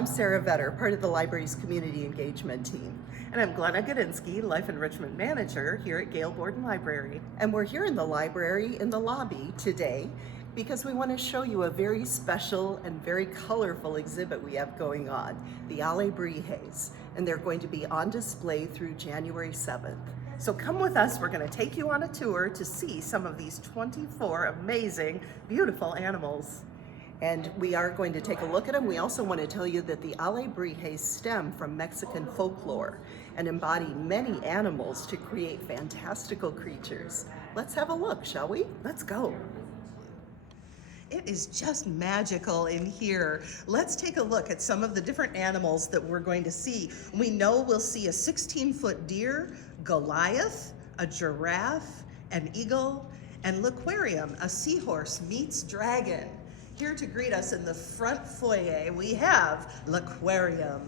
I'm Sarah Vetter, part of the library's community engagement team. And I'm Glenna Godinsky, Life Enrichment Manager here at Gail Borden Library. And we're here in the library in the lobby today because we want to show you a very special and very colorful exhibit we have going on, the Alebrijes. And they're going to be on display through January 7th. So come with us, we're going to take you on a tour to see some of these 24 amazing, beautiful animals. And we are going to take a look at them. We also want to tell you that the Alebrijes stem from Mexican folklore and embody many animals to create fantastical creatures. Let's have a look, shall we? Let's go. It is just magical in here. Let's take a look at some of the different animals that we're going to see. We know we'll see a 16-foot deer, Goliath, a giraffe, an eagle, and L'aquarium, a seahorse meets dragon. Here to greet us in the front foyer, we have L'Aquarium.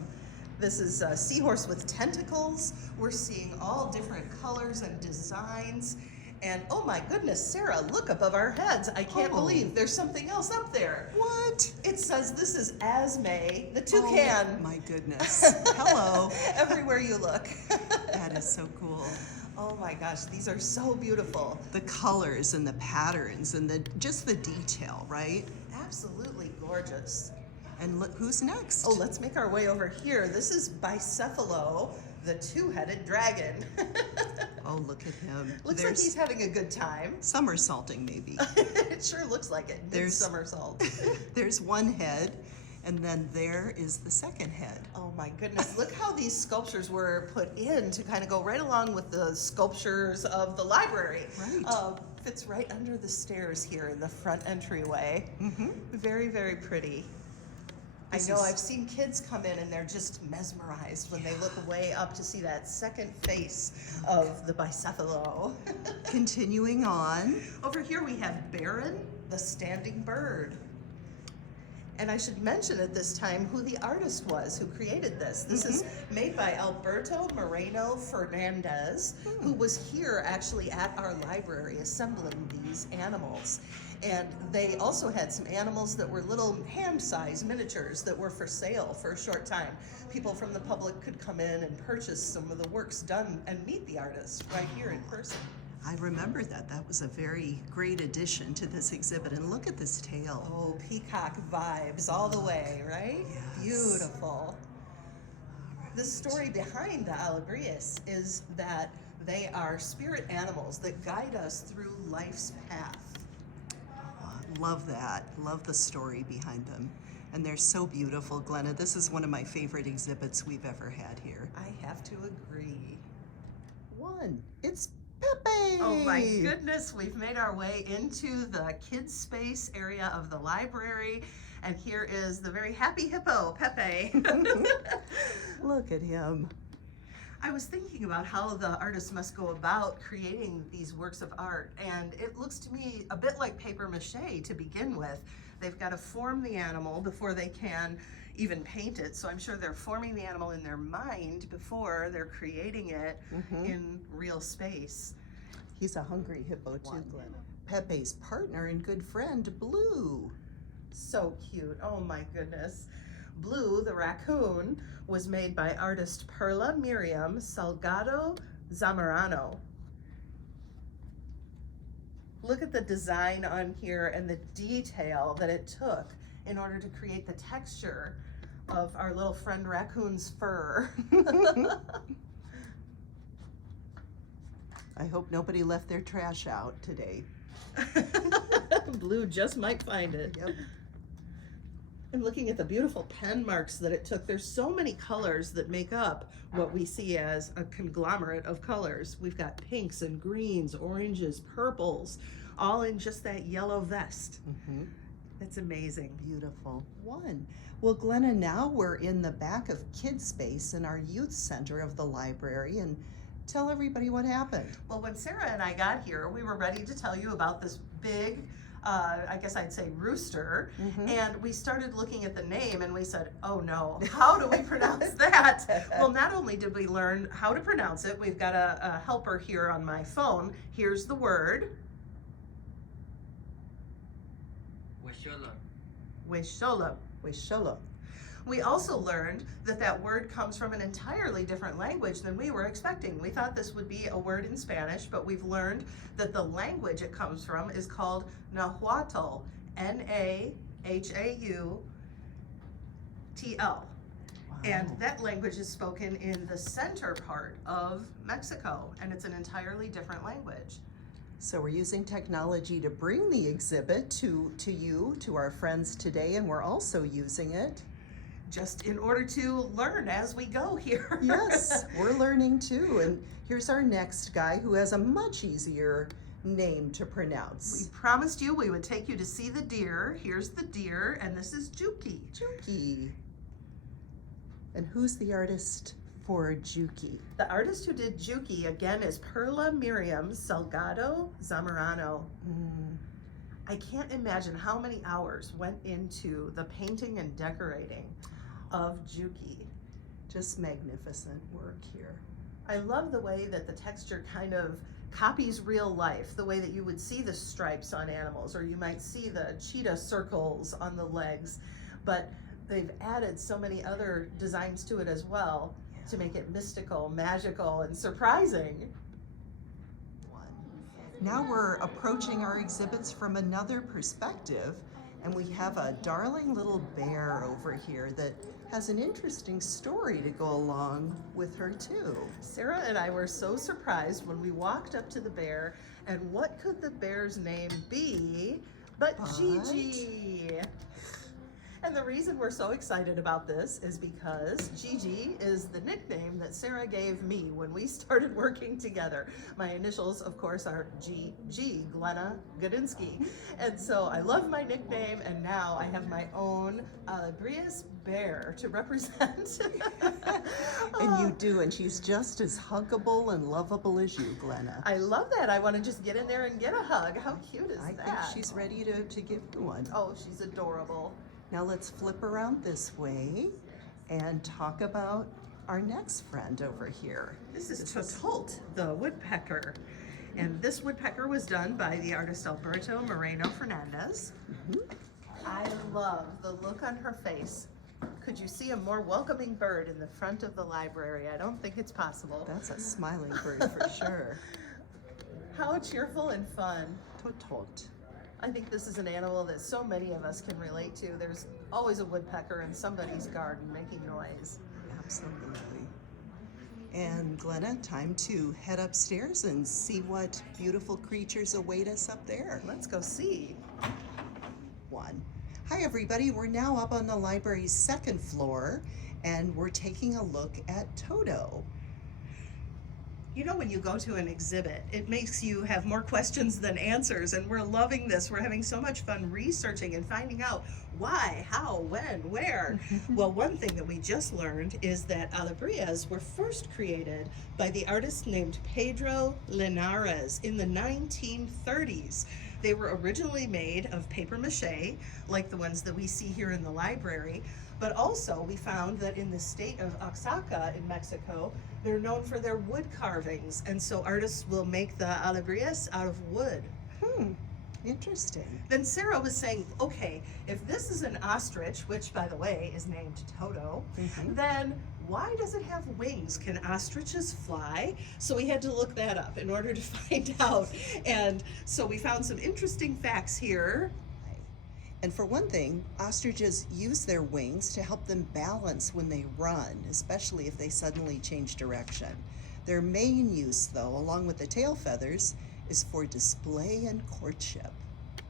This is a seahorse with tentacles. We're seeing all different colors and designs. And oh my goodness, Sarah, look above our heads. I can't believe there's something else up there. What? It says this is Asme, the toucan. Oh my goodness. Hello. Everywhere you look. That is so cool. Oh my gosh, these are so beautiful. The colors and the patterns and just the detail, right? Absolutely gorgeous. And look, who's next? Oh, let's make our way over here. This is Bicephalo, the two-headed dragon. Oh, look at him. Looks like he's having a good time. Somersaulting, maybe. It sure looks like it. There's somersault. There's one head, and then there is the second head. Oh my goodness, look how these sculptures were put in to kind of go right along with the sculptures of the library. Right. Fits right under the stairs here in the front entryway. Mm-hmm. Very, very pretty. I know I've seen kids come in and they're just mesmerized when they look way up to see that second face of the Bicephalo. Continuing on. Over here we have Baron, the standing bird. And I should mention at this time who the artist was who created this. This is made by Alberto Moreno Fernandez, who was here actually at our library assembling these animals. And they also had some animals that were little hand-sized miniatures that were for sale for a short time. People from the public could come in and purchase some of the works done and meet the artist right here in person. I remember that. That was a very great addition to this exhibit. And look at this tail. Oh, peacock vibes all the way, right? Yes. Beautiful. The story behind the Alebrijes is that they are spirit animals that guide us through life's path. Love that. Love the story behind them. And they're so beautiful, Glenna. This is one of my favorite exhibits we've ever had here. I have to agree. It's Pepe! Oh my goodness, we've made our way into the kids' space area of the library, and here is the very happy hippo, Pepe. Look at him. I was thinking about how the artists must go about creating these works of art, and it looks to me a bit like paper mache to begin with. They've got to form the animal before they can even paint it, so I'm sure they're forming the animal in their mind before they're creating it in real space. He's a hungry hippo too, Glenna. Pepe's partner and good friend, Blue. So cute, oh my goodness. Blue, the raccoon, was made by artist Perla Miriam Salgado Zamorano. Look at the design on here and the detail that it took in order to create the texture of our little friend raccoon's fur. I hope nobody left their trash out today. Blue just might find it. Yep. And looking at the beautiful pen marks that it took, there's so many colors that make up what we see as a conglomerate of colors. We've got pinks and greens, oranges, purples, all in just that yellow vest. It's amazing. Beautiful. Well, Glenna, now we're in the back of Kids Space in our youth center of the library, and tell everybody what happened. Well, when Sarah and I got here, we were ready to tell you about this big, I guess I'd say rooster, and we started looking at the name and we said, oh no, how do we pronounce that? Well, not only did we learn how to pronounce it, we've got a helper here on my phone. Here's the word. Hueshola. Hueshola. Hueshola. We also learned that that word comes from an entirely different language than we were expecting. We thought this would be a word in Spanish, but we've learned that the language it comes from is called Nahuatl, Nahuatl. And that language is spoken in the center part of Mexico, and it's an entirely different language. So we're using technology to bring the exhibit to you, to our friends today, and we're also using it just in order to learn as we go here. Yes, we're learning too. And here's our next guy who has a much easier name to pronounce. We promised you we would take you to see the deer. Here's the deer, and this is Juki. Juki. And who's the artist for Juki? The artist who did Juki, again, is Perla Miriam Salgado Zamorano. I can't imagine how many hours went into the painting and decorating of Juki. Just magnificent work here. I love the way that the texture kind of copies real life, the way that you would see the stripes on animals, or you might see the cheetah circles on the legs, but they've added so many other designs to it as well to make it mystical, magical, and surprising. Now we're approaching our exhibits from another perspective, and we have a darling little bear over here that has an interesting story to go along with her too. Sarah and I were so surprised when we walked up to the bear, and what could the bear's name be but Gigi? And the reason we're so excited about this is because Gigi is the nickname that Sarah gave me when we started working together. My initials, of course, are G, Glenna Godinsky. And so I love my nickname, and now I have my own Alebrijes bear to represent. And you do, and she's just as huggable and lovable as you, Glenna. I love that. I want to just get in there and get a hug. How cute is that? I think she's ready to give you one. Oh, she's adorable. Now let's flip around this way and talk about our next friend over here. This is Totolt, the woodpecker. And this woodpecker was done by the artist Alberto Moreno Fernandez. I love the look on her face. Could you see a more welcoming bird in the front of the library? I don't think it's possible. That's a smiling bird for sure. How cheerful and fun. Totolt. I think this is an animal that so many of us can relate to. There's always a woodpecker in somebody's garden making noise. Absolutely. And Glenna, time to head upstairs and see what beautiful creatures await us up there. Let's go see. One. Hi everybody, we're now up on the library's second floor and we're taking a look at Toto. You know, when you go to an exhibit, it makes you have more questions than answers, and we're loving this. We're having so much fun researching and finding out why, how, when, where. Well, one thing that we just learned is that Alebrijes were first created by the artist named Pedro Linares in the 1930s. They were originally made of paper mache, like the ones that we see here in the library, but also we found that in the state of Oaxaca in Mexico, they're known for their wood carvings, and so artists will make the alebrijes out of wood. Interesting. Then Sarah was saying, okay, if this is an ostrich, which by the way is named Toto, then why does it have wings? Can ostriches fly? So we had to look that up in order to find out. And so we found some interesting facts here. And for one thing, ostriches use their wings to help them balance when they run, especially if they suddenly change direction. Their main use, though, along with the tail feathers, is for display and courtship. 2,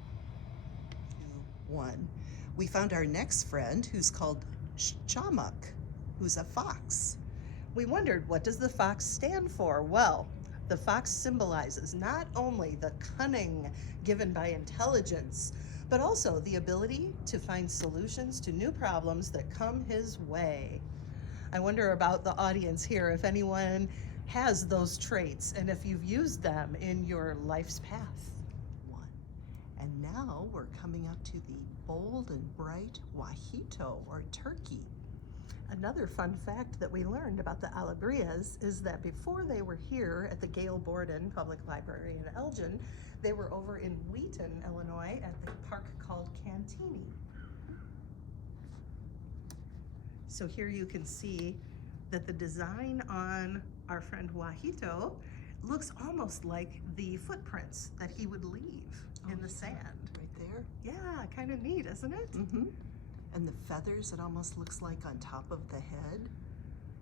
1. We found our next friend, who's called Chamuk, who's a fox. We wondered, what does the fox stand for? Well, the fox symbolizes not only the cunning given by intelligence, but also the ability to find solutions to new problems that come his way. I wonder about the audience here, if anyone has those traits and if you've used them in your life's path. 1. And now we're coming up to the bold and bright Wajito, or turkey. Another fun fact that we learned about the Alebrijes is that before they were here at the Gail Borden Public Library in Elgin, they were over in Wheaton, Illinois at the park called Cantini. So here you can see that the design on our friend Wahito looks almost like the footprints that he would leave in the sand. Right there. Yeah, kind of neat, isn't it? Mm-hmm. And the feathers, it almost looks like on top of the head.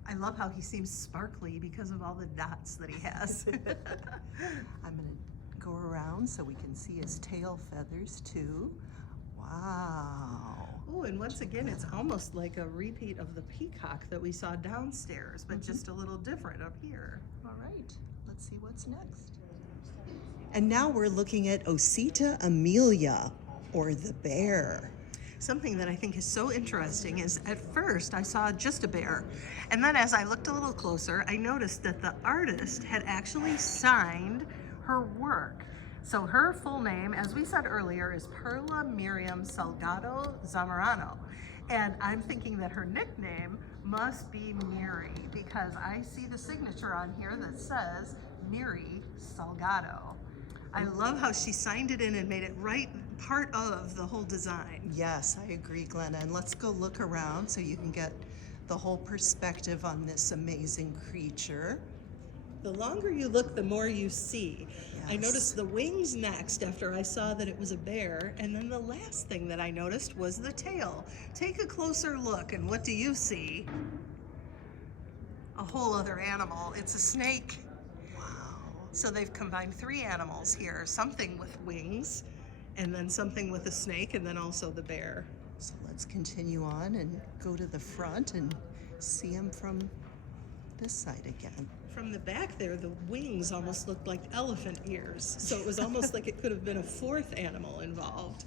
I love how he seems sparkly because of all the dots that he has. I'm gonna go around so we can see his tail feathers too. Wow. Oh, and once again, it's almost like a repeat of the peacock that we saw downstairs, but just a little different up here. All right, let's see what's next. And now we're looking at Osita Amelia, or the bear. Something that I think is so interesting is at first I saw just a bear, and then as I looked a little closer, I noticed that the artist had actually signed her work. So her full name, as we said earlier, is Perla Miriam Salgado Zamorano. And I'm thinking that her nickname must be Miri, because I see the signature on here that says Miri Salgado. I love how she signed it in and made it right part of the whole design. Yes, I agree, Glenna. And let's go look around so you can get the whole perspective on this amazing creature. The longer you look, the more you see. I Yes. noticed the wings next after I saw that it was a bear, and then the last thing that I noticed was the tail. Take a closer look, and what do you see? A whole other animal. It's a snake. Wow. So they've combined three animals here, something with wings, and then something with a snake, and then also the bear. So let's continue on and go to the front and see him from this side again. From the back there, the wings almost looked like elephant ears. So it was almost like it could have been a fourth animal involved.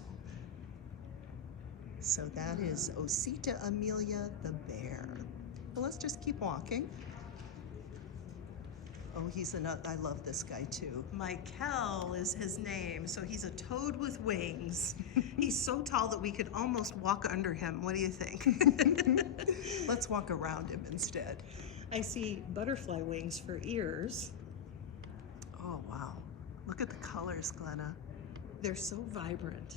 So that is Osita Amelia the bear. Well, let's just keep walking. Oh, he's another, I love this guy too. Michael is his name, so he's a toad with wings. He's so tall that we could almost walk under him. What do you think? Let's walk around him instead. I see butterfly wings for ears. Oh, wow. Look at the colors, Glenna. They're so vibrant.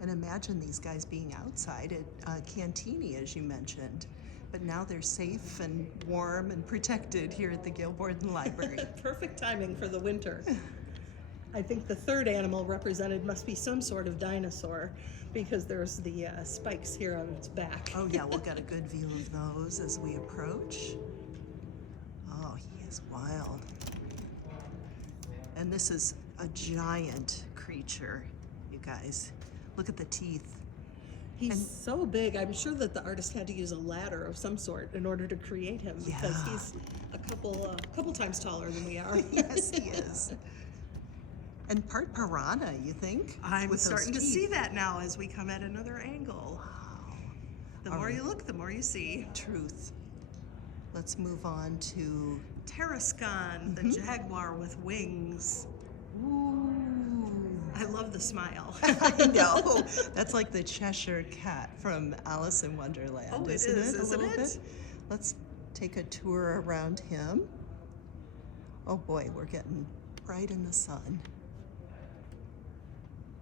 And imagine these guys being outside at Cantini, as you mentioned. But now they're safe and warm and protected here at the Gail Borden Library. Perfect timing for the winter. I think the third animal represented must be some sort of dinosaur, because there's the spikes here on its back. Oh yeah, we'll get a good view of those as we approach. Oh, he is wild. And this is a giant creature, you guys. Look at the teeth. He's so big, I'm sure that the artist had to use a ladder of some sort in order to create him, because Yeah. he's a couple times taller than we are. Yes, he is. And part piranha, you think? I'm With those starting to teeth. see that now as we come at another angle. Wow. The All more right. you look, the more you see. Truth. Let's move on to... Tarascan, the jaguar with wings. Ooh. I love the smile. I know. That's like the Cheshire Cat from Alice in Wonderland, Oh, it isn't is, it? A isn't little it? bit? Let's take a tour around him. Oh boy, we're getting right in the sun.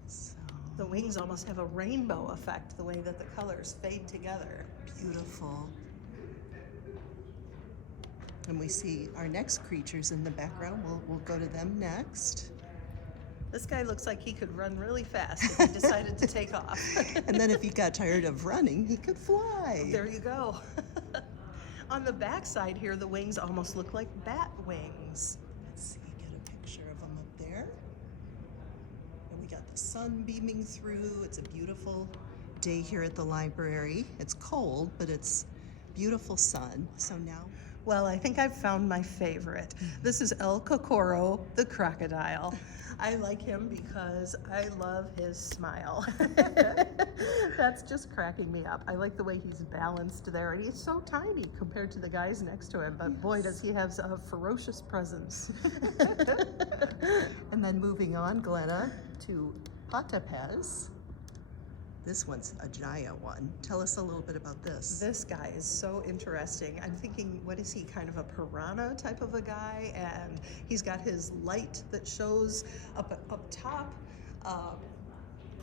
So The wings almost have a rainbow effect, the way that the colors fade together. beautiful. And we see our next creatures in the background. We'll go to them next. This guy looks like he could run really fast if he decided to take off. And then if he got tired of running, he could fly. There you go. On the back side here, the wings almost look like bat wings. Let's see, get a picture of them up there. And we got the sun beaming through. It's a beautiful day here at the library. It's cold, but it's beautiful sun. So now, Well, I think I've found my favorite. This is El Cocoro, the crocodile. I like him because I love his smile. That's just cracking me up. I like the way he's balanced there, and he's so tiny compared to the guys next to him, but boy, does he have a ferocious presence. and then moving on, Glenna, to Patapes. This one's a giant one. Tell us a little bit about this. This guy is so interesting. I'm thinking, what is he, kind of a piranha type of a guy? And he's got his light that shows up top.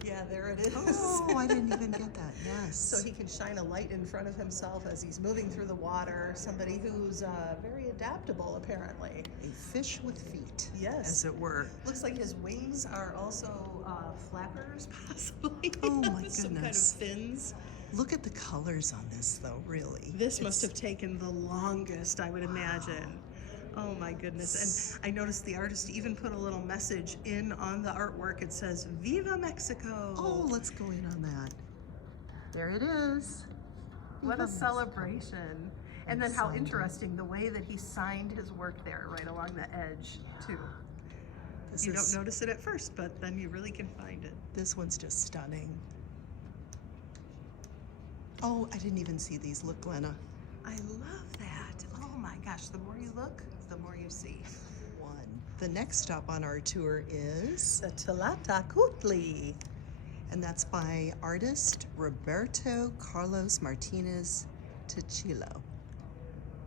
Yeah, there it is. Oh, I didn't even get that. Yes. So he can shine a light in front of himself as he's moving through the water. Somebody who's very adaptable, apparently. A fish with feet, Yes. as it were. Looks like his wings are also flappers, possibly. Oh my Some kind of goodness. fins. Look at the colors on this, though, really. This must have taken the longest, I would imagine. Oh my goodness. And I noticed the artist even put a little message in on the artwork. It says, "Viva Mexico." Oh, let's go in on that. There it is. What Viva a Mexico. celebration. And then how Signed it. interesting the way that he signed his work there right along the edge, too. This You is- don't notice it at first, but then you really can find it. This one's just stunning. Oh, I didn't even see these. Look, Glenna. I love that. Oh my gosh, the more you look, the more you see. One. The next stop on our tour is, The Tlahtacutli. and that's by artist Roberto Carlos Martinez Tichilo.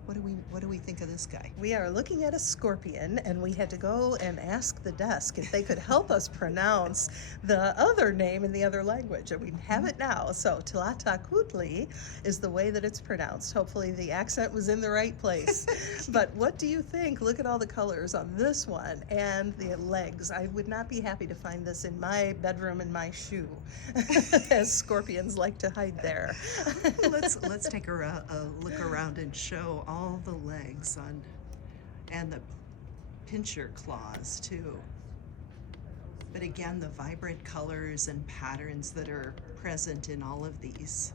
What do we think of this guy? We are looking at a scorpion, and we had to go and ask the desk if they could help us pronounce the other name in the other language, and we have it now. So Tlahtacutli is the way that it's pronounced. Hopefully the accent was in the right place. But what do you think? Look at all the colors on this one and the legs. I would not be happy to find this in my bedroom in my shoe, as scorpions like to hide there. Let's take a look around and show all the legs on, and the pincher claws too. But again, the vibrant colors and patterns that are present in all of these.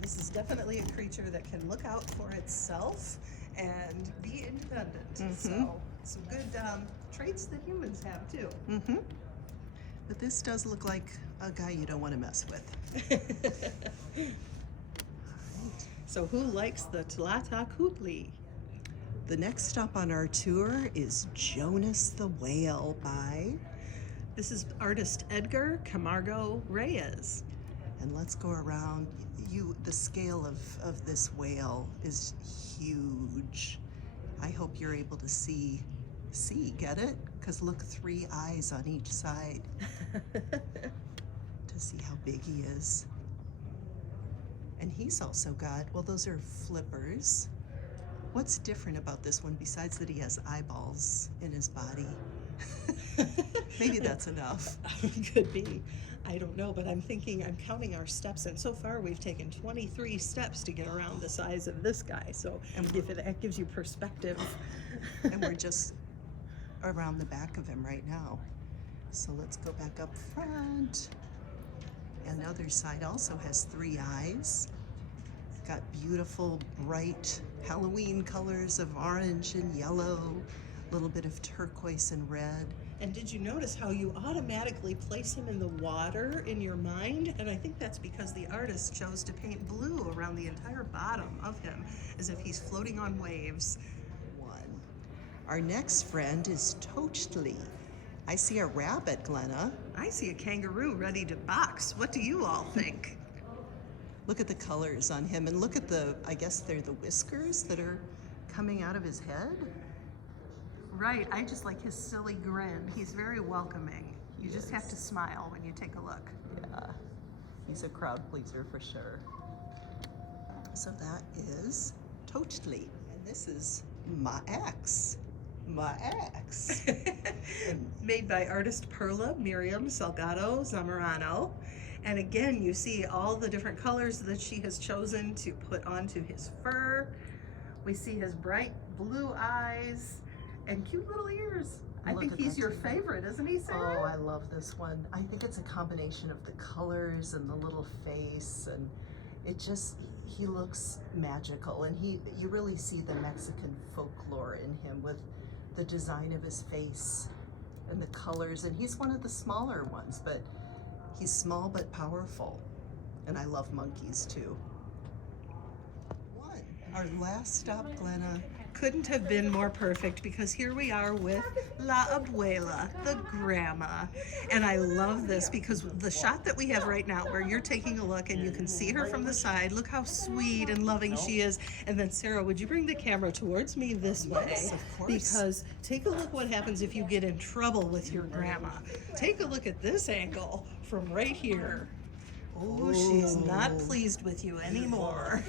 This is definitely a creature that can look out for itself and be independent. So some good traits that humans have too. Mm-hmm. But this does look like a guy you don't want to mess with. So who likes the Tlahtacutli? The next stop on our tour is Jonas the Whale by, This is artist Edgar Camargo Reyes. and let's go around. The scale of this whale is huge. I hope you're able to see, get it? Because look, 3 eyes on each side to see how big he is. And he's also got, well, those are flippers. What's different about this one besides that he has eyeballs in his body? Maybe that's enough. Could be. I don't know, but I'm counting our steps, and so far we've taken 23 steps to get around the size of this guy. So if it gives you perspective. And we're just around the back of him right now. So let's go back up front. And the other side also has 3 eyes. Got beautiful, bright Halloween colors of orange and yellow, a little bit of turquoise and red. And did you notice how you automatically place him in the water in your mind? And I think that's because the artist chose to paint blue around the entire bottom of him, as if he's floating on waves. 1. Our next friend is Tochtli. I see a rabbit, Glenna. I see a kangaroo ready to box. What do you all think? Look at the colors on him, and look at I guess they're the whiskers that are coming out of his head. Right, I just like his silly grin. He's very welcoming. You just have to smile when you take a look. Yeah, he's a crowd pleaser for sure. So that is Tochtli, and this is my ex. Made by artist Perla Miriam Salgado Zamorano. And again, you see all the different colors that she has chosen to put onto his fur. We see his bright blue eyes and cute little ears. I Look think at he's that your too. favorite, isn't he, Sarah? Oh, I love this one. I think it's a combination of the colors and the little face, and he looks magical, and you really see the Mexican folklore in him with the design of his face and the colors, and he's one of the smaller ones, but he's small but powerful, and I love monkeys too. Our last stop, Glenna, couldn't have been more perfect because here we are with La Abuela, the grandma. And I love this because the shot that we have right now where you're taking a look and you can see her from the side, look how sweet and loving she is. And then Sarah, would you bring the camera towards me this way? Yes, of course. Because take a look what happens if you get in trouble with your grandma. Take a look at this angle from right here. Oh, she's not pleased with you anymore.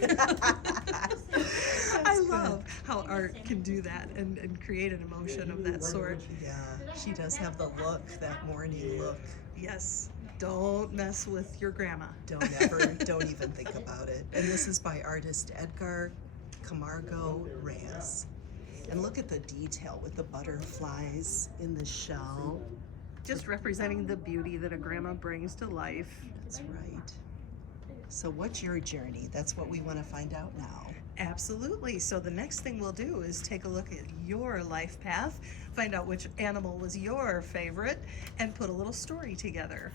I love how art can do that and create an emotion of that sort. Yeah, she does have the look, that morning look. Yes, don't mess with your grandma. Don't even think about it. And this is by artist Edgar Camargo Reyes. And look at the detail with the butterflies in the shell. Just representing the beauty that a grandma brings to life. That's right. So what's your journey? That's what we want to find out now. Absolutely. So the next thing we'll do is take a look at your life path, find out which animal was your favorite, and put a little story together.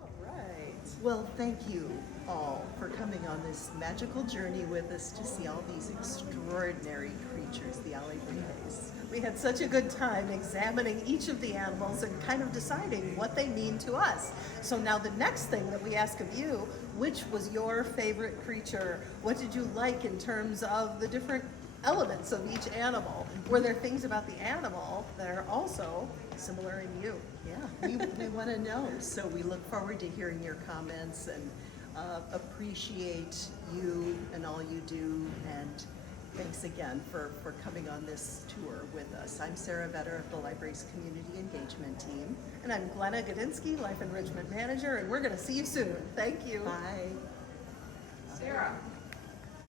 All right. Well, thank you all for coming on this magical journey with us to see all these extraordinary creatures, the Alebrijes. We had such a good time examining each of the animals and kind of deciding what they mean to us. So now the next thing that we ask of you, which was your favorite creature? What did you like in terms of the different elements of each animal? Were there things about the animal that are also similar in you? Yeah, we want to know. So we look forward to hearing your comments and appreciate you and all you do. And thanks again for coming on this tour with us. I'm Sarah Vetter of the library's Community Engagement Team. And I'm Glenna Godinsky, Life Enrichment Manager, and we're going to see you soon. Thank you. Bye. Sarah.